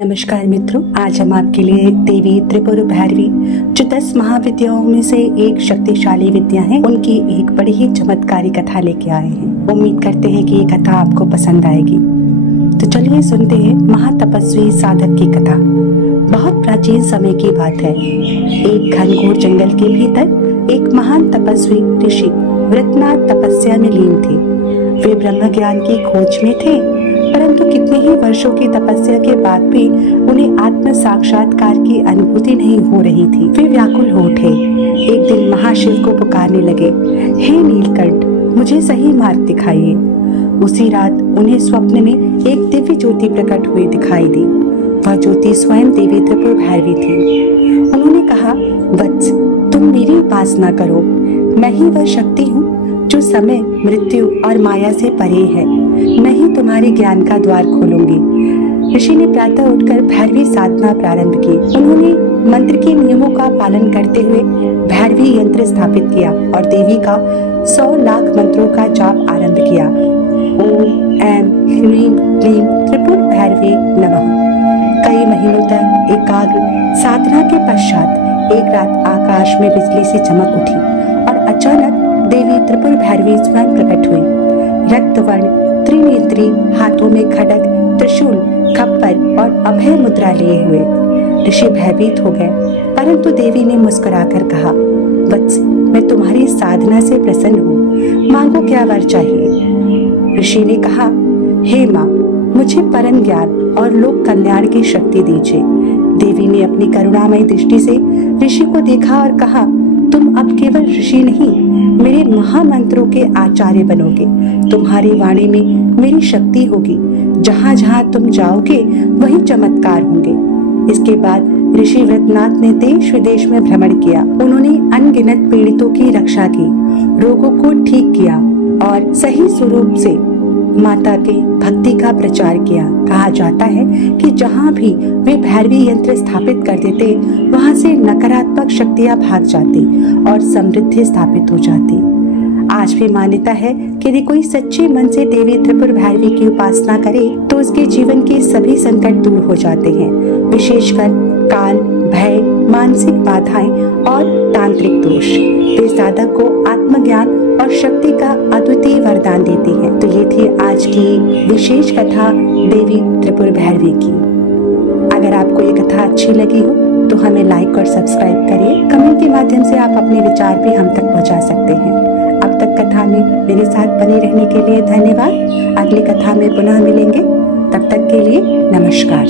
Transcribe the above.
नमस्कार मित्रों, आज हम आपके लिए देवी त्रिपुर भैरवी जो 10 महाविद्याओं में से एक शक्तिशाली विद्या है, उनकी एक बड़ी ही चमत्कारी कथा लेके आए हैं। उम्मीद करते हैं कि ये कथा आपको पसंद आएगी। तो चलिए सुनते हैं महातपस्वी साधक की कथा। बहुत प्राचीन समय की बात है। एक घनघोर जंगल के भीतर एक महान तपस्वी ऋषि वृत्रनाथ तपस्या में लीन थे। वे ब्रह्म ज्ञान की खोज में थे, परंतु कितने ही वर्षों की तपस्या के बाद भी उन्हें आत्म साक्षात्कार की अनुभूति नहीं हो रही थी। वे व्याकुल हो उठे। एक दिन महाशिव को पुकारने लगे, हे नीलकंठ, मुझे सही मार्ग दिखाइए। उसी रात उन्हें स्वप्न में एक दिव्य ज्योति प्रकट हुई दिखाई दी। वह ज्योति स्वयं देवी त्रिपुर भैरवी थी। उन्होंने कहा, वत्स, तुम मेरी उपासना करो। मैं ही वह शक्ति हूँ जो समय, मृत्यु और माया से परे है। मैं ही तुम्हारे ज्ञान का द्वार खोलूंगी। ऋषि ने प्रातः उठकर भैरवी साधना प्रारंभ की। उन्होंने मंत्र के नियमों का पालन करते हुए भैरवी यंत्र स्थापित किया और देवी का 100 लाख मंत्रों का जाप आरंभ किया। ओम ऐम ह्रीं क्लीं त्रिपुर भैरवे नमः। कई महीनों तक एकाग्र साधना के पश्चात एक रात आकाश में बिजली सी चमक उठी और अचानक देवी त्रिपुर भैरवी स्वयं प्रकट हुई। रक्तवर्ण, त्रिनेत्री, हाथों में खड्ग, त्रिशूल, खप्पर और अभय मुद्रा लिए हुए। ऋषि भयभीत हो गए, परंतु देवी ने मुस्कुराकर कहा, वत्स, मैं तुम्हारी साधना से प्रसन्न हूँ। मांगो, क्या वर चाहिए। ऋषि ने कहा, हे माँ, मुझे परम ज्ञान और लोक कल्याण की शक्ति दीजिए। देवी ने अपनी करुणामयी दृष्टि से ऋषि को देखा और कहा, तुम अब केवल ऋषि नहीं, मेरे महामंत्रों के आचार्य बनोगे। तुम्हारी वाणी में मेरी शक्ति होगी। जहाँ जहाँ तुम जाओगे वहीं चमत्कार होंगे। इसके बाद ऋषि वृत्रनाथ ने देश विदेश में भ्रमण किया। उन्होंने अनगिनत पीड़ितों की रक्षा की, रोगों को ठीक किया और सही स्वरूप से माता के भक्ति का प्रचार किया। कहा जाता है कि जहाँ भी वे भैरवी यंत्र स्थापित कर देते, वहाँ से नकारात्मक शक्तियाँ भाग जाती और समृद्धि स्थापित हो जाती। आज भी मान्यता है कि यदि कोई सच्चे मन से देवी त्रिपुर भैरवी की उपासना करे तो उसके जीवन के सभी संकट दूर हो जाते हैं, विशेषकर काल, भय, मानसिक बाधाएं और तांत्रिक दोष। वे साधक को आत्मज्ञान और शक्ति का अद्वितीय वरदान देती है। तो ये थी आज की विशेष कथा देवी त्रिपुर भैरवी की। अगर आपको ये कथा अच्छी लगी हो तो हमें लाइक और सब्सक्राइब करिए। कमेंट के माध्यम से आप अपने विचार भी हम तक पहुंचा सकते हैं। अब तक कथा में मेरे साथ बने रहने के लिए धन्यवाद। अगली कथा में पुनः मिलेंगे, तब तक के लिए नमस्कार।